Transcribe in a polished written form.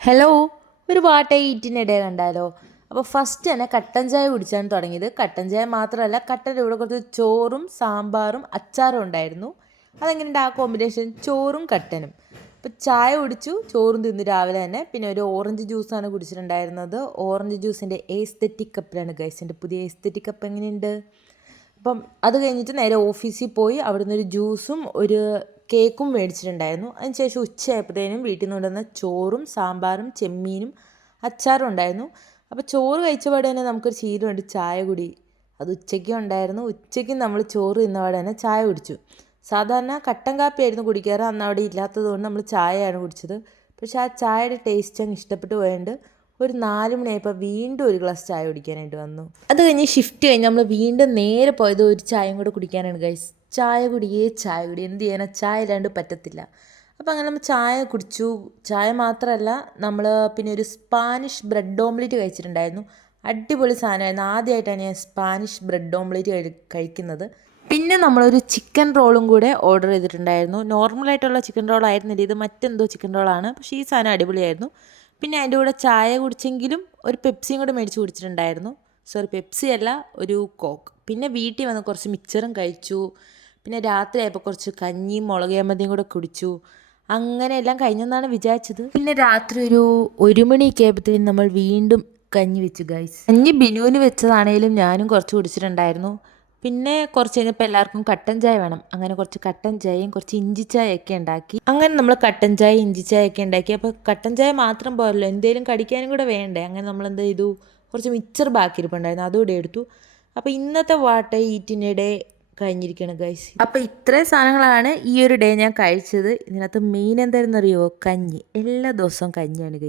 Hello, ഒരു വാട്ട ഈറ്റിനിടെ കണ്ടാലോ? അപ്പോൾ ഫസ്റ്റ് തന്നെ കട്ടൻ ചായ കുടിച്ചാണ് തുടങ്ങിയത്. കട്ടൻ ചായ മാത്രമല്ല, കട്ടൻ്റെ കൂടെ കുറച്ച് ചോറും സാമ്പാറും അച്ചാറും ഉണ്ടായിരുന്നു. അതെങ്ങനെയുണ്ട് ആ കോമ്പിനേഷൻ? ചോറും കട്ടനും. അപ്പോൾ ചായ കുടിച്ചു, ചോറും തിന്നു രാവിലെ തന്നെ. പിന്നെ ഒരു ഓറഞ്ച് ജ്യൂസാണ് കുടിച്ചിട്ടുണ്ടായിരുന്നത്. ഓറഞ്ച് ജ്യൂസിൻ്റെ എസ്തെറ്റിക് കപ്പിലാണ് ഗൈസ്. എൻ്റെ പുതിയ എസ്തെറ്റിക് കപ്പ് എങ്ങനെയുണ്ട്? അപ്പം അത് കഴിഞ്ഞിട്ട് നേരെ ഓഫീസിൽ പോയി അവിടുന്ന് ഒരു ജ്യൂസും ഒരു കേക്കും മേടിച്ചിട്ടുണ്ടായിരുന്നു. അതിനുശേഷം ഉച്ചയായപ്പോഴത്തേനും വീട്ടിൽ നിന്ന് കൊണ്ടുവന്ന ചോറും സാമ്പാറും ചെമ്മീനും അച്ചാറും ഉണ്ടായിരുന്നു. അപ്പോൾ ചോറ് കഴിച്ചപാടെ തന്നെ നമുക്കൊരു ശീലമുണ്ട് ചായ കുടി. അത് ഉച്ചയ്ക്കും ഉണ്ടായിരുന്നു. ഉച്ചയ്ക്കും നമ്മൾ ചോറ് തിന്നപാടെ തന്നെ ചായ കുടിച്ചു. സാധാരണ കട്ടൻ കാപ്പിയായിരുന്നു കുടിക്കാറ്. അന്ന് അവിടെ ഇല്ലാത്തത് കൊണ്ട് നമ്മൾ ചായയാണ് കുടിച്ചത്. പക്ഷേ ആ ചായയുടെ ടേസ്റ്റ് അങ്ങ് ഇഷ്ടപ്പെട്ടു പോയതുകൊണ്ട് ഒരു 4 മണിയായപ്പോൾ വീണ്ടും ഒരു ഗ്ലാസ് ചായ കുടിക്കാനായിട്ട് വന്നു. അത് കഴിഞ്ഞ് ഷിഫ്റ്റ് കഴിഞ്ഞ് നമ്മൾ വീണ്ടും നേരെ പോയത് ഒരു ചായയും കൂടെ കുടിക്കാനാണ് ഗൈസ്. ചായ കുടി എന്ത് ചെയ്യാനാ, ചായ ഇല്ലാണ്ട് പറ്റത്തില്ല. അപ്പോൾ അങ്ങനെ നമ്മൾ ചായ കുടിച്ചു. ചായ മാത്രമല്ല, നമ്മൾ പിന്നെ ഒരു സ്പാനിഷ് ബ്രെഡ് ഓംലെറ്റ് കഴിച്ചിട്ടുണ്ടായിരുന്നു. അടിപൊളി സാധനമായിരുന്നു. ആദ്യമായിട്ടാണ് ഞാൻ സ്പാനിഷ് ബ്രെഡ് ഓംലെറ്റ് കഴിക്കുന്നത്. പിന്നെ നമ്മളൊരു ചിക്കൻ റോളും കൂടെ ഓർഡർ ചെയ്തിട്ടുണ്ടായിരുന്നു. നോർമലായിട്ടുള്ള ചിക്കൻ റോൾ ആയിരുന്നില്ല, ഇത് മറ്റെന്തോ ചിക്കൻ റോളാണ്. പക്ഷേ ഈ സാധനം അടിപൊളിയായിരുന്നു. പിന്നെ അതിൻ്റെ കൂടെ ചായ കുടിച്ചെങ്കിലും ഒരു പെപ്സിയും കൂടെ മേടിച്ച് കുടിച്ചിട്ടുണ്ടായിരുന്നു. സോറി, പെപ്സി അല്ല, ഒരു കോക്ക്. പിന്നെ വീട്ടിൽ വന്ന് കുറച്ച് മിച്ചറും കഴിച്ചു. പിന്നെ രാത്രിയായപ്പോൾ കുറച്ച് കഞ്ഞിയും മുളക് ചമ്മന്തിയും കൂടെ കുടിച്ചു. അങ്ങനെ എല്ലാം കഴിഞ്ഞെന്നാണ് വിചാരിച്ചത്. പിന്നെ രാത്രി ഒരു 1 മണിയൊക്കെ ആയപ്പോഴത്തേക്കും നമ്മൾ വീണ്ടും കഞ്ഞി വെച്ചു ഗൈസ്. കഞ്ഞി ബിനുവിന് വെച്ചതാണേലും ഞാനും കുറച്ച് കുടിച്ചിട്ടുണ്ടായിരുന്നു. പിന്നെ കുറച്ച് കഴിഞ്ഞപ്പോൾ എല്ലാവർക്കും കട്ടൻ ചായ വേണം. അങ്ങനെ കുറച്ച് കട്ടൻ ചായയും കുറച്ച് ഇഞ്ചി ചായയൊക്കെ ഉണ്ടാക്കി. അങ്ങനെ നമ്മൾ കട്ടൻ ചായ ഇഞ്ചി ചായയൊക്കെ ഉണ്ടാക്കി. അപ്പോൾ കട്ടൻ ചായ മാത്രം പോരല്ലോ, എന്തെങ്കിലും കടിക്കാനും കൂടെ വേണ്ടേ. അങ്ങനെ നമ്മൾ എന്ത് ചെയ്തു, കുറച്ച് മിച്ചർ ബാക്കി ഇരിപ്പുണ്ടായിരുന്നു, അതുകൂടെ എടുത്തു. അപ്പോൾ ഇന്നത്തെ വാട്ട ഈറ്റിനിടെ കഴിഞ്ഞിരിക്കുകയാണ് ഗൈസ്. അപ്പോൾ ഇത്രയും സാധനങ്ങളാണ് ഈ ഒരു ഡേ ഞാൻ കഴിച്ചത്. ഇതിനകത്ത് മെയിൻ എന്തായിരുന്നറിയോ? കഞ്ഞി. എല്ലാ ദിവസവും കഞ്ഞിയാണ് ഗൈസ്.